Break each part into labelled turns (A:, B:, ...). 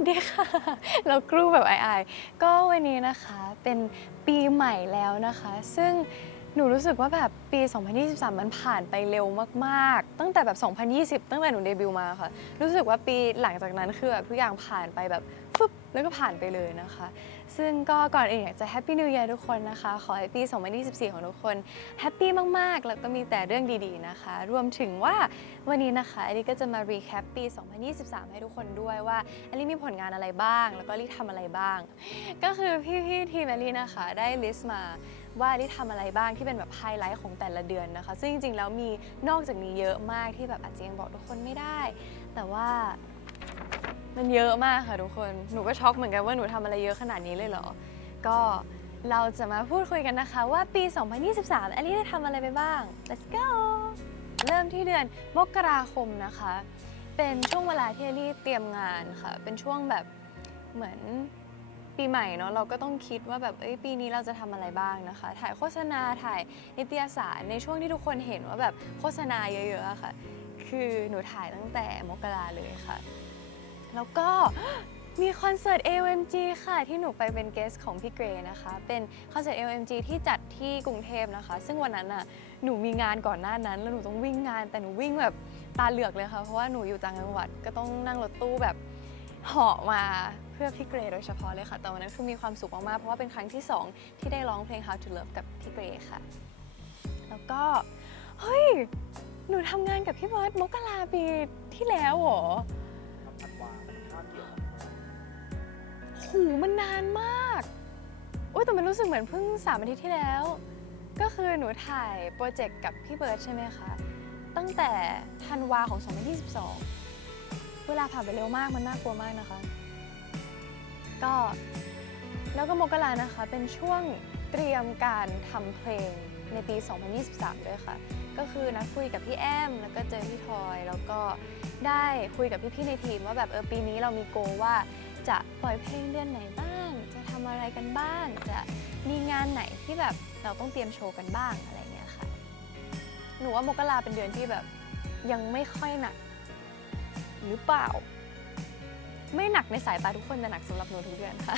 A: วัสดีค่ะ เรากรูแบบอายๆ ก็วันนี้นะคะเป็นปีใหม่แล้วนะคะ ซึ่ง หนูรู้สึกว่าแบบปี 2023 มันผ่านไปเร็วมาก ๆ ตั้งแต่แบบ 2020 ตั้งแต่หนูเดบิวต์มาค่ะ รู้สึกว่าปีหลังจากนั้นคือแบบทุกอย่างผ่านไปแบบฟึบแล้วก็ผ่านไปเลยนะคะ ซึ่งก็ก่อนอื่นอยากจะแฮปปี้นิว e ย r ทุกคนนะคะ ขอให้ปี 2024 ของทุกคนแฮปปี้มาก ๆ แล้วก็มีแต่เรื่องดีๆนะคะ รวมถึงว่าวันนี้นะคะอลิก็จะมารีแคปปี 2023 ให้ทุกคนด้วยว่าอลิมีผลงานอะไรบ้าง แล้วก็อลิทำอะไรบ้าง ก็คือพี่ๆทีมอลินะคะได้ลิสต์มา ว่าอลิทำอะไรบ้างที่เป็นแบบไฮไลท์ของแต่ละเดือนนะคะ ซึ่งจริงๆแล้วมีนอกจากนี้เยอะมากที่แบบอาจจะยังบอกทุกคนไม่ได้ แต่ว่ามันเยอะมากค่ะทุกคน หนูก็ช็อกเหมือนกันว่าหนูทำอะไรเยอะขนาดนี้เลยเหรอ ก็เราจะมาพูดคุยกันนะคะ ว่าปี 2023อลิได้ทำอะไรไปบ้าง let's go เริ่มที่เดือนมกราคมนะคะ เป็นช่วงเวลาที่อลิเตรียมงานค่ะ เป็นช่วงแบบเหมือน ปีใหม่เนาะเราก็ต้องคิดว่าแบบเอ้ยปีนี้เราจะทำอะไรบ้างนะคะ ถ่ายโฆษณาถ่ายนิตยสารในช่วงที่ทุกคนเห็นว่าแบบโฆษณาเยอะๆอะค่ะ คือหนูถ่ายตั้งแต่มกราเลยค่ะ แล้วก็ มีคอนเสิร์ต AOMG ค่ะ ที่หนูไปเป็นเกสของพี่เกรนะคะ เป็นคอนเสิร์ต AOMG ที่จัดที่กรุงเทพนะคะ ซึ่งวันนั้นน่ะหนูมีงานก่อนหน้านั้น แล้วหนูต้องวิ่งงานแต่หนูวิ่งแบบตาเหลือกเลยค่ะ เพราะว่าหนูอยู่ต่างจังหวัดก็ต้องนั่งรถตู้แบบ เหาะมาเพื่อพี่เกรโดยเฉพาะเลยค่ะ แต่วันนั้นคือมีความสุขมากๆ เพราะว่าเป็นครั้งที่สองที่ได้ร้องเพลง How to Love กับพี่เกรค่ะ แล้วก็ เฮ้ย หนูทำงานกับพี่เบิร์ดมกราปีที่แล้วเหรอ
B: ทำธันวามันคาบเกี่ยว
A: หูมันนานมากอุ้ยแต่มันรู้สึกเหมือนเพิ่งสามอาทิตย์ที่แล้ว ก็คือหนูถ่ายโปรเจกต์กับพี่เบิร์ดใช่ไหมคะ ตั้งแต่ธันวาของ 2022 เวลาผ่านไปเร็วมากมันน่ากลัวมากนะคะ ก็แล้วก็มกรานะคะ เป็นช่วงเตรียมการทำเพลงในปี 2023 ด้วยค่ะ ก็คือนัดคุยกับพี่แอม แล้วก็เจอพี่ทอย แล้วก็ได้คุยกับพี่ๆในทีมว่าแบบเออปีนี้เรามีโกว่าจะปล่อยเพลงเดือนไหนบ้าง จะทำอะไรกันบ้าง จะมีงานไหนที่แบบเราต้องเตรียมโชว์กันบ้างอะไรเงี้ยค่ะ หนูว่ามกราเป็นเดือนที่แบบยังไม่ค่อยหนัก หรือเปล่า ไม่หนักในสายตาทุกคนแต่หนักสำหรับหนูทุกเดือนค่ะ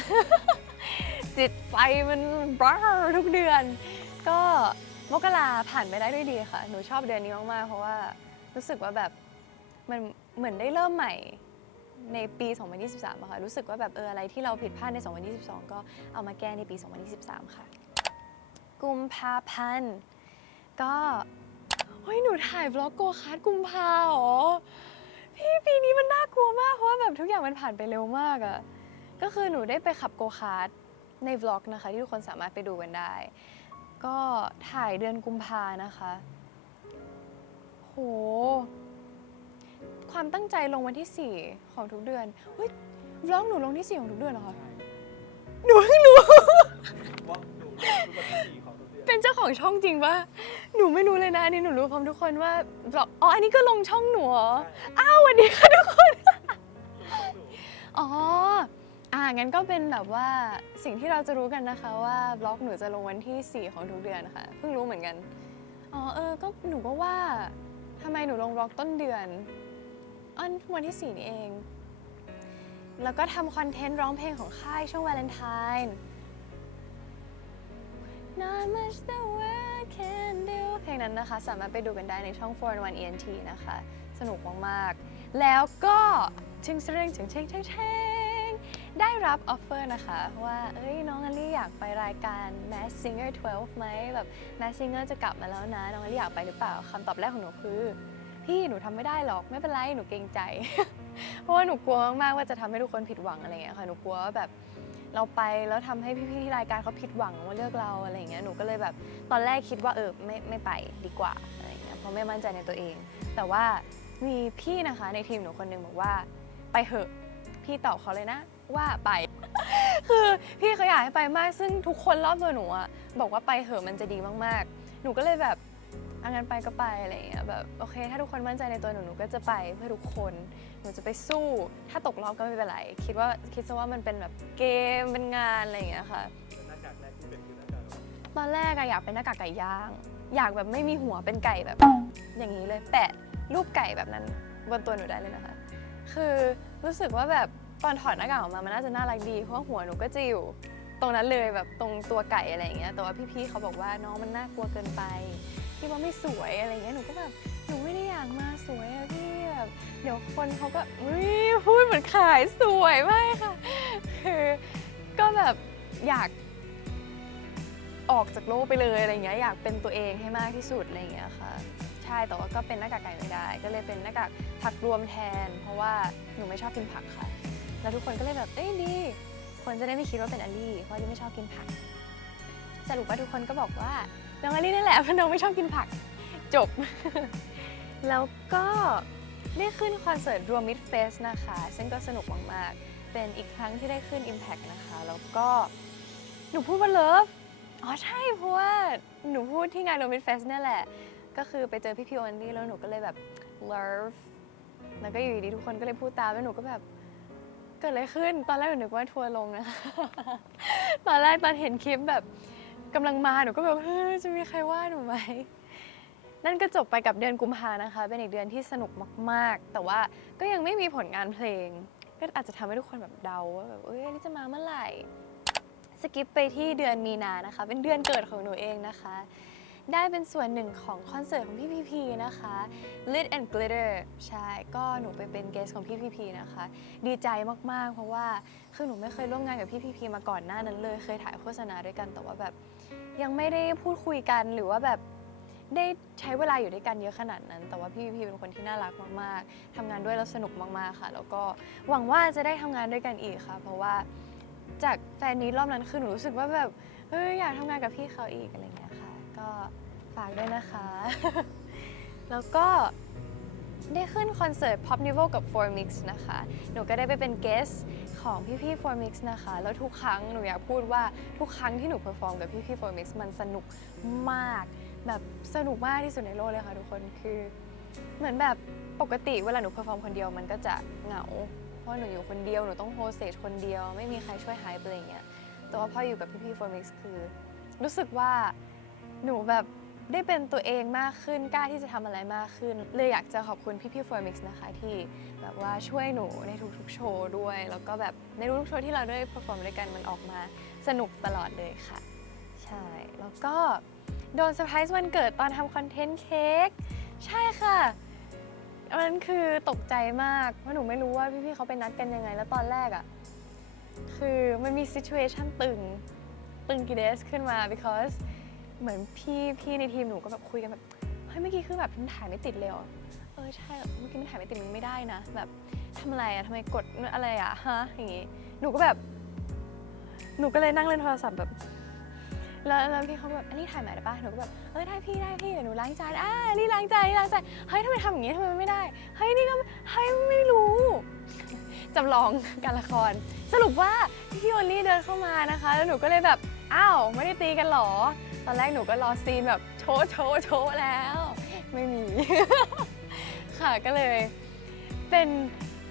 A: จิตใจมันบ้าทุกเดือน ก็มกราผ่านไปได้ด้วยดีค่ะ หนูชอบเดือนนี้มากๆ เพราะว่ารู้สึกว่าแบบมันเหมือนได้เริ่มใหม่ในปี 2023อะค่ะ รู้สึกว่าแบบเอออะไรที่เราผิดพลาดใน 2022 ก็เอามาแก้ในปี 2023 ค่ะ กุมภาพันธ์ก็ เฮ้ย หนูถ่ายบล็อกโกคาร์ดกุมภาเหรอ พี่ปีนี้มันน่ากลัวมากเพราะว่าแบบทุกอย่างมันผ่านไปเร็วมากอะก็คือหนูได้ไปขับโกคาร์ดในบล็อกนะคะ ที่ทุกคนสามารถไปดูกันได้ ก็ถ่ายเดือนกุมภานะคะ โห ความตั้งใจลงวันที่ 4 ของทุกเดือนเฮ้ยวล็อกหนูลงที่ 4 ของทุกเดือนเหรอคะ หนูเพิ่งรู้
B: ว่าดูดูปฏิสีของตัวเดือน
A: เป็นเจ้าของช่องจริงปะหนูไม่รู้เลยนะอันนี้หนูรู้พร้อมทุกคนว่าบล็อกอ๋ออันนี้ก็ลงช่องหนูเหรออ้าวสวัสดีค่ะทุกคน อ๋อ อ่างั้นก็เป็นแบบว่าสิ่งที่เราจะรู้กันนะคะว่าบล็อกหนูจะลงวันที่ 4 ของทุกเดือนค่ะ เพิ่งรู้เหมือนกัน อ๋อเออ ก็หนูก็ว่าทำไมหนูลงบล็อกต้นเดือนอันวันที่ 4 นี่เอง แล้วก็ทำคอนเทนต์ร้องเพลงของค่ายช่วงวาเลนไทน์ Not much the world can do เพลงนั้นนะคะสามารถไปดูกันได้ในช่อง 4 1 ENT นะคะ สนุกมากๆ แล้วก็ถึงเรื่องถึงเชงเชงเชงได้รับออฟเฟอร์นะคะ ว่า เอ้ยน้องอลี่อยากไปรายการ Mass Singer 12 ไหมแบบ Mass Singer จะกลับมาแล้วนะ น้องอลี่อยากไปหรือเปล่าคำตอบแรกของหนูคือพี่หนูทำไม่ได้หรอกไม่เป็นไรหนูเกรงใจ เพราะว่าหนูกลัวมากๆว่าจะทำให้ทุกคนผิดหวังอะไรเงี้ยค่ะหนูกลัวว่าแบบ เราไปแล้วทำให้พี่ๆที่รายการเขาผิดหวังว่าเลือกเราอะไรอย่างเงี้ยหนูก็เลยแบบตอนแรกคิดว่าเออไม่ไม่ไปดีกว่าอะไรอย่างเงี้ยเพราะไม่มั่นใจในตัวเอง แต่ว่ามีพี่นะคะในทีมหนูคนหนึงบอกว่า ไปเหอะพี่ตอบเขาเลยนะ ว่าไป คือพี่เขาอยากให้ไปมากซึ่งทุกคนรอบตัวหนูอะบอกว่าไปเหอะมันจะดีมากๆ หนูก็เลยแบบ อังั้นไปก็ไปอะไรอย่างเงี้ยแบบโอเค ถ้าทุกคนมั่นใจในตัวหนูหนูก็จะไปเพื่อทุกคนหนูจะไปสู้ ถ้าตกรอบก็ไม่เป็นไรคิดว่าคิดซะว่ามันเป็นแบบเกมเป็นงานอะไรอย่างเงี้ยค่ะ
B: หน้ากากแรกที่เป็นคือหน้ากากอะไร
A: ตอนแรกอะอยากเป็นหน้ากากไก่ย่าง อยากแบบไม่มีหัวเป็นไก่แบบ อย่างนี้เลยแปะรูปไก่แบบนั้นบนตัวหนูได้เลยนะคะ คือรู้สึกว่าแบบตอนถอดหน้ากากออกมามันน่าจะน่ารักดีเพราะว่าหัวหนูก็จะอยู่ตรงนั้นเลยแบบตรงตัวไก่อะไรอย่างเงี้ยแต่ว่าพี่ๆเขาบอกว่าน้องมันน่ากลัวเกินไป พี่ว่าไม่สวยอะไรเงี้ยหนูก็แบบหนูไม่ได้อยากมาสวยอะพี่แบบเดี๋ยวคนเขาก็อุ้ยพูดเหมือนขายสวยมากค่ะคือก็แบบอยากออกจากโลกไปเลยอะไรเงี้ยอยากเป็นตัวเองให้มากที่สุดอะไรเงี้ยค่ะใช่แต่ว่าก็เป็นหน้ากากไก่ไม่ได้ ก็เลยเป็นหน้ากากผักรวมแทน เพราะว่าหนูไม่ชอบกินผักค่ะ แล้วทุกคนก็เลยแบบเอ้ยดี คนจะได้ไม่คิดว่าเป็นอลลี่เพราะอลลี่ไม่ชอบกินผักสรุปว่าทุกคนก็บอกว่า น้องอลี่นั่นแหละเพราะน้องไม่ชอบกินผักจบ แล้วก็ได้ขึ้นคอนเสิร์ตรวมมิดเฟสนะคะ ซึ่งก็สนุกมากๆ เป็นอีกครั้งที่ได้ขึ้น Impact นะคะ แล้วก็หนูพูดว่า love อ๋อใช่เพราะว่าหนูพูดที่งานรวมมิดเฟสนี่ยแหละ ก็คือไปเจอพี่พิวอันดี้แล้วหนูก็เลยแบบ love แล้วก็อยู่ดีๆทุกคนก็เลยพูดตามแล้วหนูก็แบบเกิดอะไรขึ้น ตอนแรกหนูนึกว่าทัวร์ลงนะคะตอนแรกตอนเห็นคลิปแบบ กำลังมาหนูก็แบบเฮ้ยจะมีใครว่าหนูไหมนั่นก็จบไปกับเดือนกุมภานะคะ เป็นอีกเดือนที่สนุกมาก ๆ แต่ว่าก็ยังไม่มีผลงานเพลง ก็อาจจะทำให้ทุกคนแบบเดาว่าแบบเอ้ยอันนี่จะมาเมื่อไหร่สกิปไปที่เดือนมีนานะคะ เป็นเดือนเกิดของหนูเองนะคะ ได้เป็นส่วนหนึ่งของคอนเสิร์ตของพี่พีพีนะคะ Lit and Glitter ใช่ ก็หนูไปเป็นเกสของพี่พีพีนะคะ ดีใจมาก ๆ เพราะว่าคือหนูไม่เคยร่วมงานกับพี่พีพีมาก่อนหน้านั้นเลย เคยถ่ายโฆษณาด้วยกันแต่ว่าแบบ ยังไม่ได้พูดคุยกันหรือว่าแบบได้ใช้เวลาอยู่ด้วยกันเยอะขนาดนั้น แต่ว่าพี่พีเป็นคนที่น่ารักมากๆทำงานด้วยแล้วสนุกมากๆค่ะ แล้วก็หวังว่าจะได้ทำงานด้วยกันอีกค่ะ เพราะว่าจากแฟนนี้รอบนั้นคือหนูรู้สึกว่าแบบเฮ้ยอยากทำงานกับพี่เขาอีกอะไรเงี้ยค่ะ ก็ฝากด้วยนะคะ แล้วก็ ได้ขึ้นคอนเสิร์ต Pop Nivo กับ4 Mix นะคะ หนูก็ได้ไปเป็นเกสของพี่ๆ4 Mix นะคะ แล้วทุกครั้งหนูอยากพูดว่าทุกครั้งที่หนูเพอร์ฟอร์มกับพี่ๆ4 Mix มันสนุกมาก แบบสนุกมากที่สุดในโลกเลยค่ะทุกคนคือ เหมือนแบบปกติเวลาหนูเพอร์ฟอร์มคนเดียวมันก็จะเหงา เพราะหนูอยู่คนเดียวหนูต้องโฮสเตจคนเดียวไม่มีใครช่วยไฮป์อะไรอย่างเงี้ยแต่ว่าพออยู่กับพี่ๆ4 Mix คือ รู้สึกว่าหนูแบบ ได้เป็นตัวเองมากขึ้นกล้าที่จะทำอะไรมากขึ้น เลยอยากจะขอบคุณพี่ๆ f o r m i x นะคะที่แบบว่าช่วยหนูในทุกๆ โชว์ด้วย แล้วก็แบบในทุกๆโชว์ที่เราได้ perform ด้วยกันมันออกมาสนุกตลอดเลยค่ะ ใช่ แล้วก็โดนเซอร์ไพรส์วันเกิดตอนทำคอนเทนต์เค้กใช่ค่ะอันนั้นคือตกใจมาก เพราะหนูไม่รู้ว่าพี่ๆเขาไปนัดกันยังไง แล้วตอนแรกอะ่ะ คือมันมี situation ตึง ตึงกีเดสขึ้นมา because เหมือนพี่พี่ในทีมหนูก็แบบคุยกันแบบเฮ้ยเมื่อกี้คือแบบมันถ่ายไม่ติดเลยเหรอเออใช่เมื่อกี้มันถ่ายไม่ติดมันไม่ได้นะ แบบทำอะไรอะทำไมกดอะไรอะฮะอย่างงี้หนูก็แบบหนูก็เลยนั่งเล่นโทรศัพท์แบบแล้วแล้วพี่เขาแบบอันนี้ถ่ายใหม่ได้ปะหนูก็แบบเออได้พี่ได้พี่เดี๋ยวหนูล้างจานอ่านี่ล้างจานนี่ล้างจานเฮ้ยทำไมทำอย่างงี้ทำไมไม่ได้เฮ้ยนี่ก็เฮ้ยไม่รู้จำลองการละคร สรุปว่าพี่โอลลี่เดินเข้ามานะคะ แล้วหนูก็เลยแบบอ้าวไม่ได้ตีกันหรอ ตอนแรกหนูก็รอซีนแบบโชว์โชว์โชว์แล้ว ไม่มี ค่ะก็เลยเป็น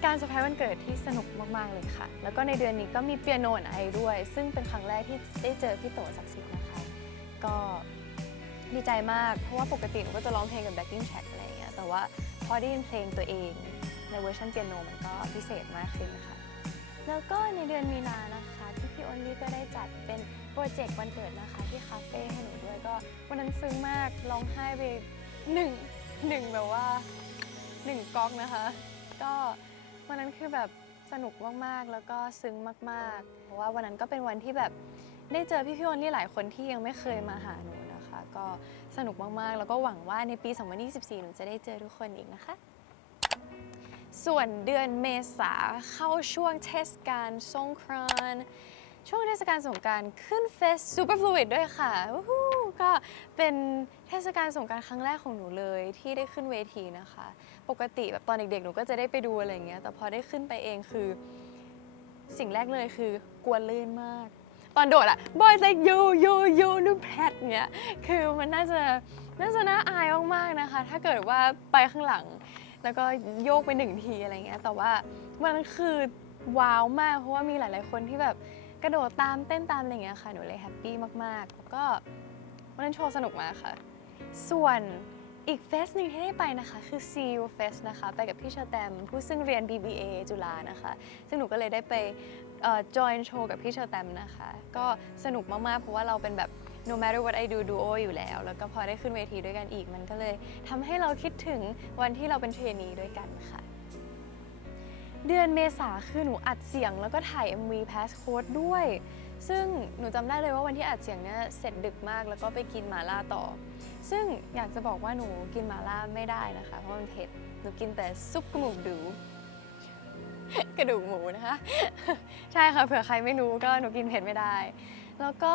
A: การเซอร์ไพรส์วันเกิดที่สนุกมาก ๆ เลยค่ะ แล้วก็ในเดือนนี้ก็มีเปียโนไอด้วย ซึ่งเป็นครั้งแรกที่ได้เจอพี่โตศักดิ์สิทธิ์นะคะ ก็ดีใจมาก เพราะว่าปกติหนูก็จะร้องเพลงกับ backing track อะไรอย่างเงี้ย แต่ว่าพอได้ยินเพลงตัวเอง ในเวอร์ชันเปียโนมันก็พิเศษมากขึ้นค่ะแล้วก็ในเดือนมีนานะคะพี่พี่โอนลี่ก็ได้จัดเป็น โปรเจกต์วันเกิดนะคะที่คาเฟ่ให้หนูด้วยก็วันนั้นซึ้งมากร้องไห้ไปหนึ่งหนึ่งแบบว่าหนึ่งก๊อกนะคะ ก็วันนั้นคือแบบสนุกมากๆแล้วก็ซึ้งมากๆ เพราะว่าวันนั้นก็เป็นวันที่แบบได้เจอพี่พี่โอนลี่หลายคนที่ยังไม่เคยมาหาหนูนะคะ ก็สนุกมากๆ แล้วก็หวังว่าในปี 2024 หนูจะได้เจอทุกคนอีกนะคะ ส่วนเดือนเมษาเข้าช่วงเทศกาลสงกรานต์ ช่วงเทศกาลสงการขึ้นเฟส Super Fluid ด้วยค่ะวู้ฮู้ก็เป็นเทศกาลสงการครั้งแรกของหนูเลยที่ได้ขึ้นเวทีนะคะ ปกติแบบตอนเด็กๆ หนูก็จะได้ไปดูอะไรอย่างเงี้ยแต่พอได้ขึ้นไปเองคือ สิ่งแรกเลยคือกลัวลื่นมาก ตอนโดดอะ boys like you you you นูแพทเงี้ยคือมันน่าจะน่าจะน่าอายมากๆนะคะ ถ้าเกิดว่าไปข้างหลัง แล้วก็โยกไปหนึ่งทีอะไรเงี้ยแต่ว่ามันคือว้าวมากเพราะว่ามีหลายๆคนที่แบบ กระโดดตามเต้นตามอะไรเงี้ยค่ะ หนูเลยแฮปปี้มากๆ แล้วก็วันนั้นโชว์สนุกมากค่ะ ส่วนอีกเฟสหนึ่งที่ได้ไปนะคะ คือ CU Fest นะคะ ไปกับพี่เชอแตมผู้ซึ่งเรียน BBA จุฬานะคะ ซึ่งหนูก็เลยได้ไปเอ่อ join โชว์กับพี่เชอแตมนะคะ ก็สนุกมากๆ เพราะว่าเราเป็นแบบ no matter what I do duo อยู่แล้ว แล้วก็พอได้ขึ้นเวทีด้วยกันอีก มันก็เลยทำให้เราคิดถึงวันที่เราเป็นเทรนนีด้วยกันค่ะ เดือนเมษาคือหนูอัดเสียงแล้วก็ถ่าย MV Passcode ด้วย ซึ่งหนูจำได้เลยว่าวันที่อัดเสียงเนี่ยเสร็จดึกมากแล้วก็ไปกินหมาล่าต่อ ซึ่งอยากจะบอกว่าหนูกินหมาล่าไม่ได้นะคะ เพราะมันเผ็ด หนูกินแต่ซุปกระหมูดู กระดูกหมูนะคะ ใช่ค่ะเผื่อใครไม่รู้ก็หนูกินเผ็ดไม่ได้ แล้วก็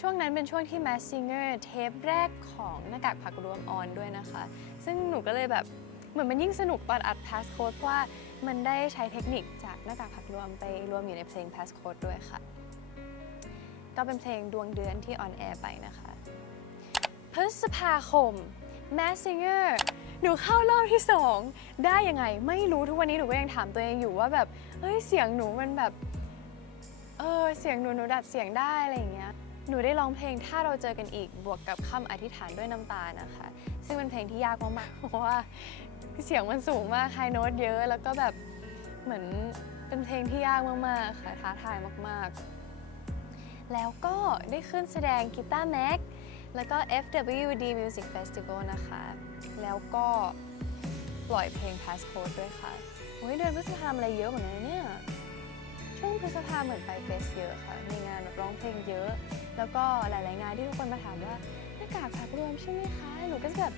A: ช่วงนั้นเป็นช่วงที่ Mass Singer เทปแรกของหน้ากากผักรวมออนด้วยนะคะ ซึ่งหนูก็เลยแบบ เหมือนมันยิ่งสนุกตอนอัด Passcode เพราะว่ามันได้ใช้เทคนิคจากหน้ากากผักรวมไปรวมอยู่ในเพลง Passcode ด้วยค่ะ ก็เป็นเพลงดวงเดือนที่ออนแอร์ไปนะคะพฤษภาคม Mass Singer หนูเข้ารอบที่ 2 ได้ยังไง ไม่รู้ทุกวันนี้หนูก็ยังถามตัวเองอยู่ว่าแบบเฮ้ยเสียงหนูมันแบบเออเสียงหนูหนูดัดเสียงได้อะไรอย่างเงี้ยหนูได้ร้องเพลงถ้าเราเจอกันอีกบวกกับคำอธิษฐานด้วยน้ำตานะคะ ซึ่งเป็นเพลงที่ยากมากๆเพราะว่า เสียงมันสูงมากไฮโน้ตเยอะ แล้วก็แบบเหมือนเป็นเพลงที่ยากมากๆค่ะท้าทายมากๆ แล้วก็ได้ขึ้นแสดงกีตาร์แม็กแล้วก็ FWD Music Festival นะคะ แล้วก็ปล่อยเพลง Passcode ด้วยค่ะโอ้ยเดือนพฤษภาคมอะไรเยอะเหมือนกันเนี่ยช่วงพฤษภาเหมือนไปเฟสเยอะค่ะมีงานแบบร้องเพลงเยอะ แล้วก็หลาย ๆ งานที่ทุกคนมาถามว่าหน้ากากผักรวมใช่ไหมคะ หนูก็จะแบบ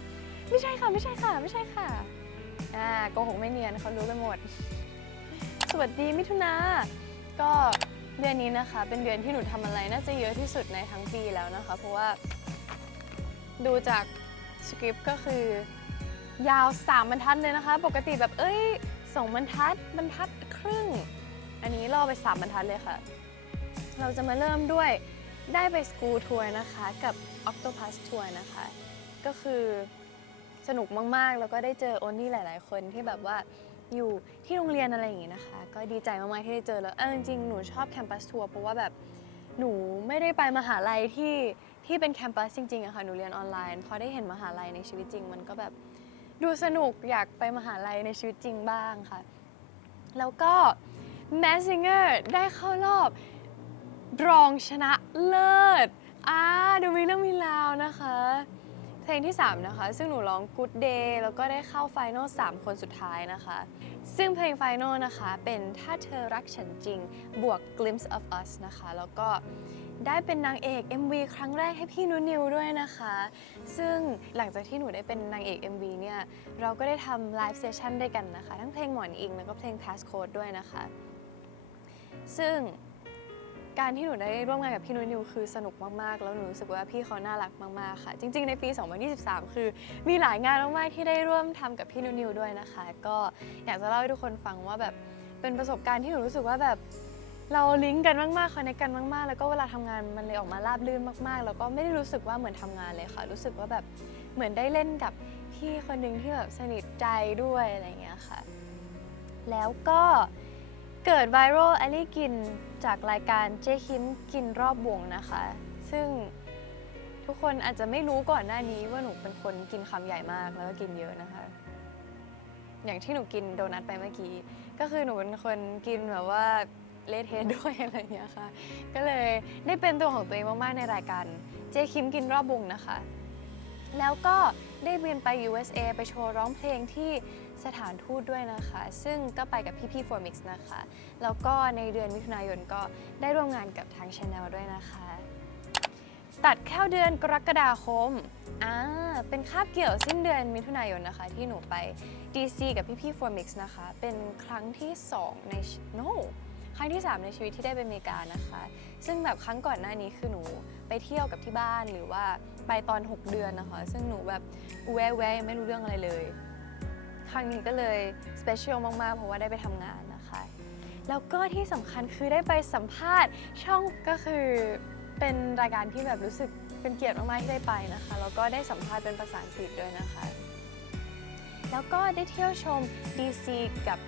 A: ไม่ใช่ค่ะไม่ใช่ค่ะ ไม่ใช่ค่ะ อ่าโกหกไม่เนียนเขารู้กันหมด สวัสดีมิถุนาก็เดือนนี้นะคะ เป็นเดือนที่หนูทำอะไรน่าจะเยอะที่สุดในทั้งปีแล้วนะคะ เพราะว่าดูจากสคริปต์ก็คือยาว 3 บรรทัดเลยนะคะ ปกติแบบเอ้ยสองบรรทัดบรรทัดครึ่ง อันนี้ล่อไป 3 บรรทัดเลยค่ะ เราจะมาเริ่มด้วยได้ไปสกูทัวร์นะคะ กับ Octopus ทัวร์นะคะ ก็คือ สนุกมากๆ แล้วก็ได้เจอโอนนี่หลาย ๆ คนที่แบบว่าอยู่ที่โรงเรียนอะไรอย่างงี้นะคะ ก็ดีใจมากๆที่ได้เจอแล้วเออจริงๆหนูชอบแคมปัสทัวร์เพราะว่าแบบหนูไม่ได้ไปมหาลัยที่ที่เป็นแคมปัสจริงๆอะค่ะหนูเรียนออนไลน์พอได้เห็นมหาลัยในชีวิตจริง มันก็แบบดูสนุกอยากไปมหาลัยในชีวิตจริงบ้างค่ะ แล้วก็ m a s s i n g e r ได้เข้ารอบรองชนะเลิศอ่าดูมีเรื่องมีราวนะคะ เพลงที่ 3 นะคะ ซึ่งหนูร้อง Good Day แล้วก็ได้เข้าไฟนอล3 คนสุดท้ายนะคะ ซึ่งเพลงไฟนอลนะคะ เป็นถ้าเธอรักฉันจริง บวก Glimpse of Us นะคะ แล้วก็ได้เป็นนางเอก MV ครั้งแรกให้พี่นุนิวด้วยนะคะ ซึ่งหลังจากที่หนูได้เป็นนางเอก MV เนี่ย เราก็ได้ทำไลฟ์เซสชันด้วยกันนะคะ ทั้งเพลงหมอนอิง แล้วก็เพลง Passcode ด้วยนะคะ ซึ่ง การที่หนูได้ร่วมงานกับพี่นุ้ยนิวคือสนุกมากๆ แล้วหนูรู้สึกว่าพี่เขาน่ารักมากๆค่ะ จริง ๆ ในปี 2023 คือมีหลายงานมากๆที่ได้ร่วมทำกับพี่นุ้ยนิวด้วยนะคะ ก็อยากจะเล่าให้ทุกคนฟังว่าแบบเป็นประสบการณ์ที่หนูรู้สึกว่าแบบเราลิงก์กันมากๆคอนเนคกันมากๆ แล้วก็เวลาทำงานมันเลยออกมาราบรื่นมากๆ แล้วก็ไม่ได้รู้สึกว่าเหมือนทำงานเลยค่ะ รู้สึกว่าแบบเหมือนได้เล่นกับพี่คนหนึ่งที่แบบสนิทใจด้วยอะไรเงี้ยค่ะ แล้วก็เกิดไวรัลแอลลี่กิน จากรายการเจ๊คิมกินรอบวงนะคะ ซึ่งทุกคนอาจจะไม่รู้ก่อนหน้านี้ว่าหนูเป็นคนกินคำใหญ่มากแล้วก็กินเยอะนะคะ อย่างที่หนูกินโดนัทไปเมื่อกี้ ก็คือหนูเป็นคนกินแบบว่าเลเทะด้วยอะไรอย่างเงี้ยค่ะ ก็เลยได้เป็นตัวของตัวเองมาก ๆ ในรายการเจ๊คิมกินรอบวงนะคะ แล้วก็ได้บินไป USA ไปโชว์ร้องเพลงที่ สถานทูตด้วยนะคะ ซึ่งก็ไปกับพี่ๆ Formix นะคะ แล้วก็ในเดือนมิถุนายนก็ได้ร่วมงานกับทาง Channel ด้วยนะคะ ตัดเข้าเดือนกรกฎาคมอ่าเป็นคาบเกี่ยวสิ้นเดือนมิถุนายนนะคะ ที่หนูไป DC กับพี่ๆ Formix นะคะ เป็นครั้งที่ 2 ใน no ครั้งที่ 3 ในชีวิตที่ได้ไปอเมริกานะคะ ซึ่งแบบครั้งก่อนหน้านี้คือหนูไปเที่ยวกับที่บ้านหรือว่าไปตอน 6 เดือนนะคะ ซึ่งหนูแบบแวะแวะยังไม่รู้เรื่องอะไรเลย รั้งนี้ก็เลยสเปเชียลมากๆ เพราะว่าได้ไปทำงานนะคะ แล้วก็ที่สำคัญคือได้ไปสัมภาษณ์ช่องก็คือเป็นรายการที่แบบรู้สึกเป็นเกียรติมากๆที่ได้ไปนะคะ แล้วก็ได้สัมภาษณ์เป็นภาษาอังกฤษด้วยนะคะ แล้วก็ได้เที่ยวชม DC กับ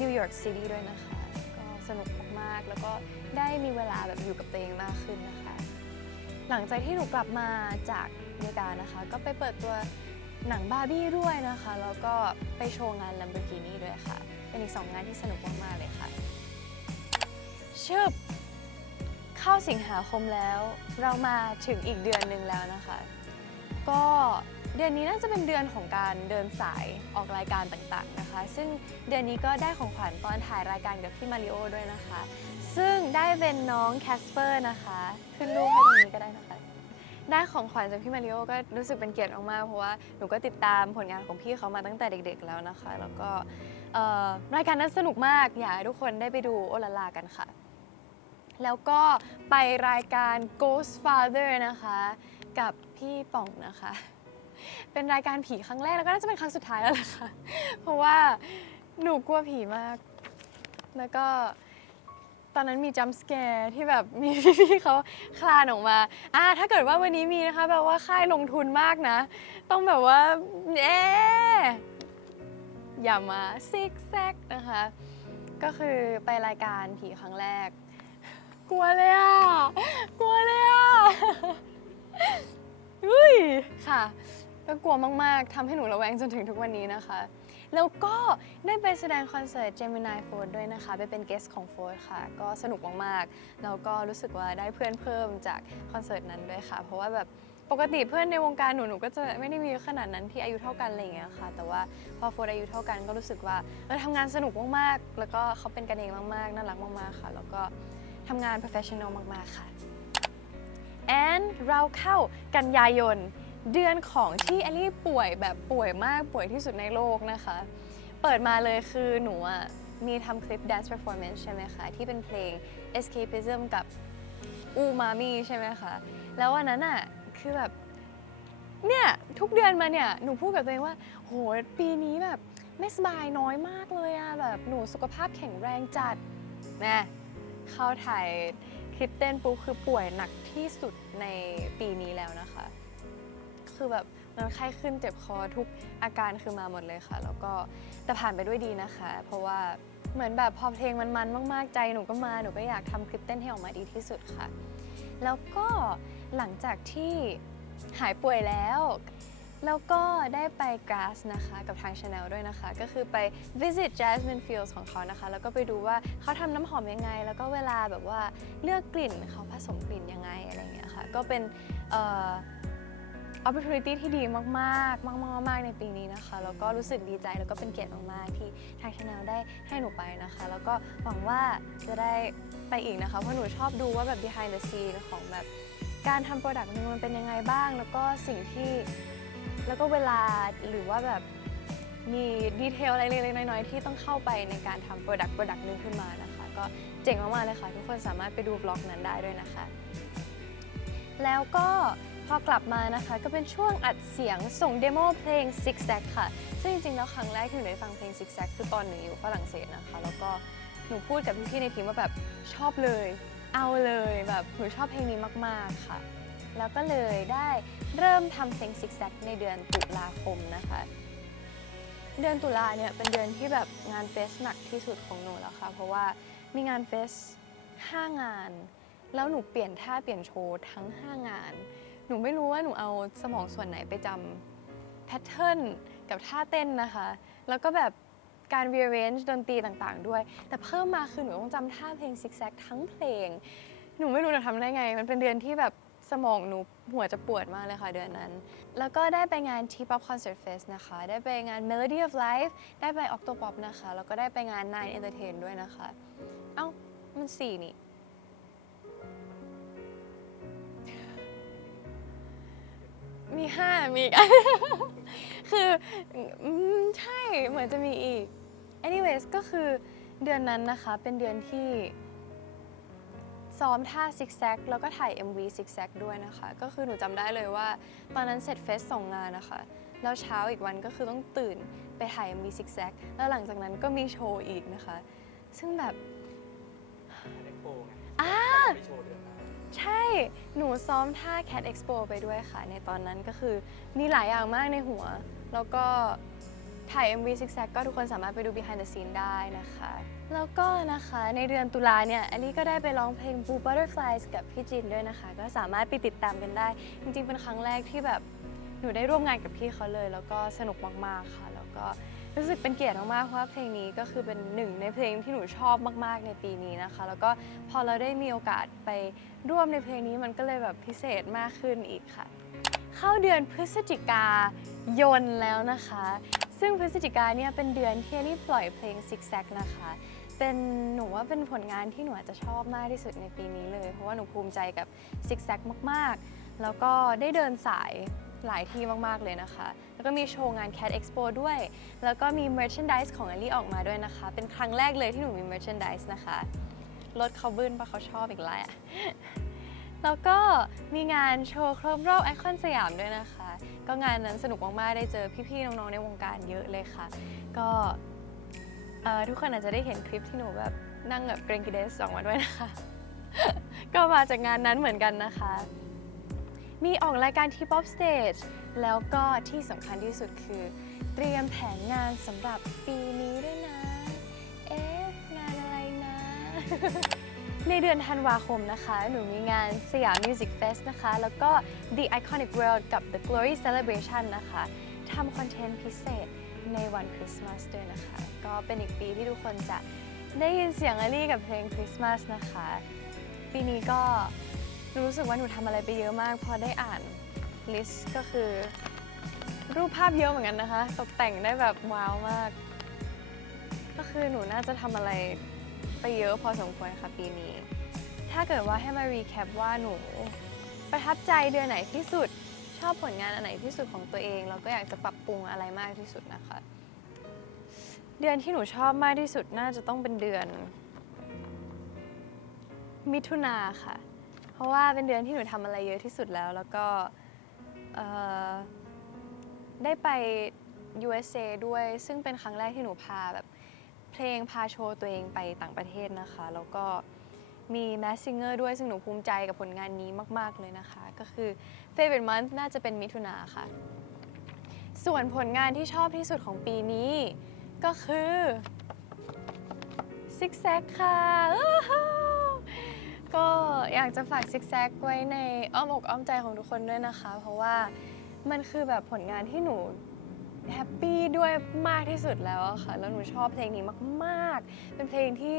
A: New York City ด้วยนะคะ ก็สนุกมากๆ แล้วก็ได้มีเวลาแบบอยู่กับตัวเองมากขึ้นนะคะ หลังจากที่หนูกลับมาจากอเมริกานะคะ ก็ไปเปิดตัว หนังบาร์บี้ด้วยนะคะ แล้วก็ไปโชว์งาน Lamborghini ด้วยค่ะ เป็นอีก 2 งานที่สนุกมาก ๆ เลยค่ะ ชึบ เข้าสิงหาคมแล้ว เรามาถึงอีกเดือนหนึ่งแล้วนะคะ ก็เดือนนี้น่าจะเป็นเดือนของการเดินสายออกรายการต่างๆนะคะ ซึ่งเดือนนี้ก็ได้ของขวัญตอนถ่ายรายการกับพี่มาริโอด้วยนะคะ ซึ่งได้เป็นน้องแคสเปอร์นะคะ ขึ้นรูปให้ตรงนี้ก็ได้นะคะ ได้ของขวัญจากพี่มาริโอก็รู้สึกเป็นเกียรติมากๆเพราะว่าหนูก็ติดตามผลงานของพี่เขามาตั้งแต่เด็ก ๆ แล้วนะคะ แล้วก็เอ่อรายการนั้นสนุกมากอยากให้ทุกคนได้ไปดูโอลาลากันค่ะ แล้วก็ไปรายการ Ghost Father นะคะ กับพี่ป่องนะคะ เป็นรายการผีครั้งแรกแล้วก็น่าจะเป็นครั้งสุดท้ายแล้วล่ะค่ะเพราะว่าหนูกลัวผีมาก แล้วก็ ตอนนั้นมีจัมป์แกร์ที่แบบมีพี่ๆเขาคลานออกมาอ่าถ้าเกิดว่าวันนี้มีนะคะแปลว่าค่ายลงทุนมากนะ ต้องแบบว่าเอ๊ะอย่ามาซิกแซกนะคะ ก็คือไปรายการผีครั้งแรก กลัวเลยอะ กลัวเลยอะอุ้ยค่ะ ก็กลัวมากๆทำให้หนูระแวงจนถึงทุกวันนี้นะคะ แล้วก็ได้ไปแสดงคอนเสิร์ต Gemini f o r ด้วยนะคะ ไปเป็นเกสของ f o r d ค่ะ ก็สนุกมากๆ แล้วก็รู้สึกว่าได้เพื่อนเพิ่มจากคอนเสิร์ตนั้นด้วยค่ะ เพราะว่าแบบปกติเพื่อนในวงการหนูหนูก็จะไม่ได้มีขนาดนั้นที่อายุเท่ากันอะไรอย่างเงี้ยค่ะ แต่ว่าพอโฟร์อายุเท่ากันก็รู้สึกว่าเออทำงานสนุกมากๆ แล้วก็เขาเป็นกันเองมากๆ น่ารักมากๆค่ะ แล้วก็ทำงาน professional มากๆค่ะ and เราเข้ากันยายน เดือนของที่แอลลี่ป่วยแบบป่วยมากป่วยที่สุดในโลกนะคะ เปิดมาเลยคือหนูอะมีทำคลิป dance performance ใช่ไหมคะ ที่เป็นเพลง escapism กับอูมามีใช่ไหมคะ แล้ววันนั้นอะคือแบบเนี่ยทุกเดือนมาเนี่ยหนูพูดกับตัวเองว่าโหปีนี้แบบไม่สบายน้อยมากเลยอะแบบหนูสุขภาพแข็งแรงจัดนะเข้าถ่ายคลิปเต้นปุ๊บคือป่วยหนักที่สุดในปีนี้แล้วนะคะ คือแบบมันไข้ขึ้นเจ็บคอทุกอาการคือมาหมดเลยค่ะ แล้วก็แต่ผ่านไปด้วยดีนะคะ เพราะว่าเหมือนแบบพอเพลงมันมันมากๆใจหนูก็มาหนูก็อยากทำคลิปเต้นให้ออกมาดีที่สุดค่ะ แล้วก็หลังจากที่หายป่วยแล้ว แล้วก็ได้ไปกราสนะคะกับทาง Chanel ด้วยนะคะ ก็คือไป visit Jasmine Fields ของเขานะคะ แล้วก็ไปดูว่าเขาทำน้ำหอมยังไง แล้วก็เวลาแบบว่าเลือกกลิ่นเขาผสมกลิ่นยังไงอะไรเงี้ยค่ะ ก็เป็นเอ่อ opportunity ที่ดีมากๆ มากๆมากๆในปีนี้นะคะ แล้วก็รู้สึกดีใจแล้วก็เป็นเกียรติมากๆ ที่ทาง Chanel ได้ให้หนูไปนะคะ แล้วก็หวังว่าจะได้ไปอีกนะคะ เพราะหนูชอบดูว่าแบบ behind the scene ของแบบการทำโปรดักต์นึงมันเป็นยังไงบ้าง แล้วก็สิ่งที่แล้วก็เวลาหรือว่าแบบมีดีเทลอะไรเล็กๆน้อยๆ ที่ต้องเข้าไปในการทำโปรดักต์โปรดักต์นึงขึ้นมานะคะ ก็เจ๋งมากๆเลยค่ะ ทุกคนสามารถไปดูบล็อกนั้นได้ด้วยนะคะ แล้วก็ พอกลับมานะคะก็เป็นช่วงอัดเสียงส่งเดโมเพลง Six Sack ค่ะ ซึ่งจริงๆแล้วครั้งแรกที่หนูได้ฟังเพลง Six Sack คือตอนหนูอยู่ฝรั่งเศสนะคะ แล้วก็หนูพูดกับพี่ๆในทีมว่าแบบชอบเลย เอาเลยแบบหนูชอบเพลงนี้มากๆค่ะ แล้วก็เลยได้เริ่มทำเพลง Six Sack ในเดือนตุลาคมนะคะเดือนตุลาเนี่ยเป็นเดือนที่แบบงานเฟสหนักที่สุดของหนูแล้วค่ะ เพราะว่ามีงานเฟส5งาน แล้วหนูเปลี่ยนท่าเปลี่ยนโชว์ทั้ง 5 งาน นูไม่รู้ว่าหนูเอาสมองส่วนไหนไปจำแพทเทิร์นกับท่าเต้นนะคะ แล้วก็แบบการ rearrange ดนตรีต่างๆ ด้วย แต่เพิ่มมาคือหนูต้องจำท่าเพลงซิกแซกทั้งเพลง หนูไม่รู้หนูทำได้ไง มันเป็นเดือนที่แบบสมองหนูหัวจะปวดมากเลยค่ะเดือนนั้น แล้วก็ได้ไปงาน T-pop Concert Fest นะคะ ได้ไปงาน Melody of Life ได้ไป Octopop นะคะ แล้วก็ได้ไปงาน Nine Entertain ด้วยนะคะ เอ้า มันสี่นี่ มีห้ามีอีก คืออืมใช่เหมือนจะมีอีก anyways ก็คือเดือนนั้นนะคะ เป็นเดือนที่ ซ้อมท่าซิกแซกแล้วก็ถ่าย MV ซิกแซกด้วยนะคะ ก็คือหนูจำได้เลยว่า ตอนนั้นเสร็จเฟสสองงานนะคะ แล้วเช้าอีกวันก็คือต้องตื่นไปถ่าย MV ซิกแซกแล้วหลังจากนั้นก็มีโชว์อีกนะคะ ซึ่งแบบ
B: เอ็กโปไง
A: อ่า
B: มีโชว์เดือนหน้า
A: ใช่ หนูซ้อมท่า Cat Expo ไปด้วยค่ะ ในตอนนั้นก็คือมีหลายอย่างมากในหัว แล้วก็ถ่าย MV Six Sack ก็ทุกคนสามารถไปดู behind the scene ได้นะคะ แล้วก็นะคะในเดือนตุลาเนี่ยอลี่ก็ได้ไปร้องเพลง Blue Butterflies กับพี่จินด้วยนะคะ ก็สามารถไปติดตามกันได้ จริงๆ เป็นครั้งแรกที่แบบ หนูได้ร่วมงานกับพี่เขาเลย แล้วก็สนุกมากๆค่ะ แล้วก็รู้สึกเป็นเกียรติมากๆเพราะว่าเพลงนี้ก็คือเป็นหนึ่งในเพลงที่หนูชอบมาก ๆ ในปีนี้นะคะ แล้วก็พอเราได้มีโอกาสไปร่วมในเพลงนี้มันก็เลยแบบพิเศษมากขึ้นอีกค่ะ เข้าเดือนพฤศจิกายนแล้วนะคะ ซึ่งพฤศจิกาเนี่ยเป็นเดือนที่นี่ปล่อยเพลง Six Sack นะคะเป็นหนูว่าเป็นผลงานที่หนูอาจจะชอบมากที่สุดในปีนี้เลย เพราะว่าหนูภูมิใจกับ Six Sack มาก ๆ แล้วก็ได้เดินสาย หลายที่มาก ๆ เลยนะคะ แล้วก็มีโชว์งาน Cat Expo ด้วย แล้วก็มี merchandise ของอลี่ออกมาด้วยนะคะ เป็นครั้งแรกเลยที่หนูมี merchandise นะคะ รถเขาบึ้นปะเขาชอบอีกแล้วอะแล้วก็มีงานโชว์ครบรอบไอคอนสยามด้วยนะคะ ก็งานนั้นสนุกมาก ๆ ได้เจอพี่ ๆ น้อง ๆ ในวงการเยอะเลยค่ะ ก็ทุกคนอาจจะได้เห็นคลิปที่หนูแบบนั่งแบบเกรงกิเดสสองมาด้วยนะคะ ก็มาจากงานนั้นเหมือนกันนะคะ มีออกรายการที่ Pop Stage แล้วก็ที่สำคัญที่สุดคือ เตรียมแผนงานสำหรับปีนี้ด้วยนะ เอ๊ะ งานอะไรนะ ในเดือนธันวาคมนะคะ หนูมีงานสยาม Music Fest นะคะ แล้วก็ The Iconic World กับ The Glory Celebration นะคะทำคอนเทนต์พิเศษในวันคริสต์มาสด้วยนะคะ ก็เป็นอีกปีที่ทุกคนจะได้ยินเสียงอลี่กับเพลงคริสต์มาสนะคะ ปีนี้ก็ หนูรู้สึกว่าหนูทำอะไรไปเยอะมาก พอได้อ่านลิสต์ก็คือ รูปภาพเยอะเหมือนกันนะคะ ตกแต่งได้แบบว้าวมาก ก็คือหนูน่าจะทำอะไรไปเยอะพอสมควรค่ะปีนี้ ถ้าเกิดว่าให้มารีแคปว่าหนูประทับใจเดือนไหนที่สุด ชอบผลงานอันไหนที่สุดของตัวเอง แล้วก็อยากจะปรับปรุงอะไรมากที่สุดนะคะ เดือนที่หนูชอบมากที่สุดน่าจะต้องเป็นเดือน มิถุนาค่ะ ราะว่าเป็นเดือนที่หนูทำอะไรเยอะที่สุดแล้ว แล้วก็เอ่อได้ไป USA ด้วย ซึ่งเป็นครั้งแรกที่หนูพาแบบเพลงพาโชว์ตัวเองไปต่างประเทศนะคะ แล้วก็มี Mass Singer ด้วยซึ่งหนูภูมิใจกับผลงานนี้มาก ๆ เลยนะคะ ก็คือ Favorite Month น่าจะเป็นมิถุนาค่ะ ส่วนผลงานที่ชอบที่สุดของปีนี้ ก็คือ Six Sack ค่ะ ก็อยากจะฝาก Six Sack ไว้ในอ้อมอกอ้อมใจของทุกคนด้วยนะคะ เพราะว่ามันคือแบบผลงานที่หนูแฮปปี้ด้วยมากที่สุดแล้วอะค่ะ แล้วหนูชอบเพลงนี้มากๆ เป็นเพลงที่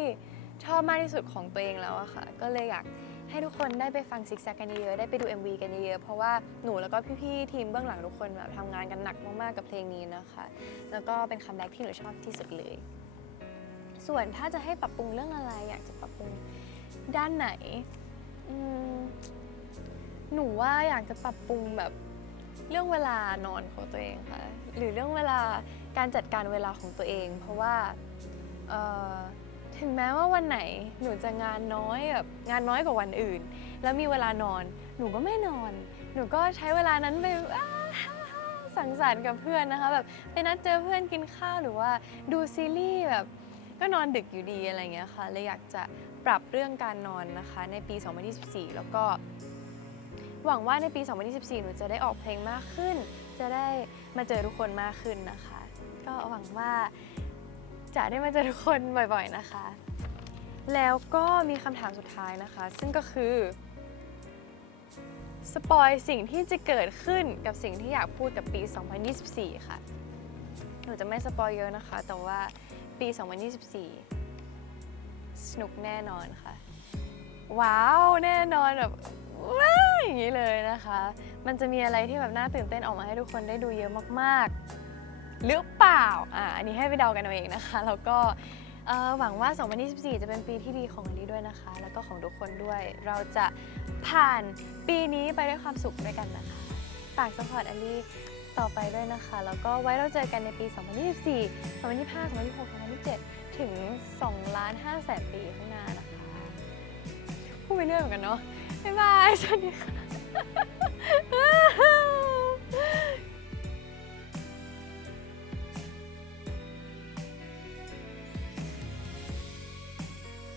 A: ชอบมากที่สุดของตัวเองแล้วอะค่ะ ก็เลยอยากให้ทุกคนได้ไปฟัง Six Sack กันเยอะ ได้ไปดู MV กันเยอะ เพราะว่าหนูแล้วก็พี่ๆทีมเบื้องหลังทุกคนแบบทำงานกันหนักมากๆกับเพลงนี้นะคะ แล้วก็เป็นคัมแบ็กที่หนูชอบที่สุดเลย ส่วนถ้าจะให้ปรับปรุงเรื่องอะไร อยากจะปรับปรุง ด้านไหนอืมหนูว่าอยากจะปรับปรุงแบบเรื่องเวลานอนของตัวเองค่ะ หรือเรื่องเวลาการจัดการเวลาของตัวเอง เพราะว่าถึงแม้ว่าวันไหนหนูจะงานน้อยแบบงานน้อยกว่าวันอื่น แล้วมีเวลานอนหนูก็ไม่นอน หนูก็ใช้เวลานั้นไปสังสรรค์กับเพื่อนนะคะแบบไปนัดเจอเพื่อนกินข้าวหรือว่าดูซีรีส์แบบก็นอนดึกอยู่ดีอะไรเงี้ยค่ะเลยอยากจะ ปรับเรื่องการนอนนะคะในปี 2024 แล้วก็หวังว่าในปี 2024 หนูจะได้ออกเพลงมากขึ้น จะได้มาเจอทุกคนมากขึ้นนะคะ ก็หวังว่าจะได้มาเจอทุกคนบ่อยๆนะคะ แล้วก็มีคำถามสุดท้ายนะคะ ซึ่งก็คือสปอยสิ่งที่จะเกิดขึ้นกับสิ่งที่อยากพูดกับปี 2024 ค่ะ หนูจะไม่สปอยเยอะนะคะ แต่ว่าปี 2024 สนุกแน่นอนค่ะ ว้าวแน่นอนแบบว้าวอย่างนี้เลยนะคะ มันจะมีอะไรที่แบบน่าตื่นเต้นออกมาให้ทุกคนได้ดูเยอะมากๆ หรือเปล่าอะอันนี้ให้ไปเดากันเอาเองนะคะ แล้วก็เอ่อหวังว่า 2024 จะเป็นปีที่ดีของอลีด้วยนะคะ แล้วก็ของทุกคนด้วย เราจะผ่านปีนี้ไปด้วยความสุขด้วยกันนะคะฝากสปอร์ตอลี ต่อไปด้วยนะคะ แล้วก็ไว้เราเจอกันในปี 2024 2025 2026 2027 ถึง2ล้าน5แสนปีข้างหน้านะคะพูดไปเรื่อยเหมือนกันเนาะบ๊ายบาย สวัสดีค่ะ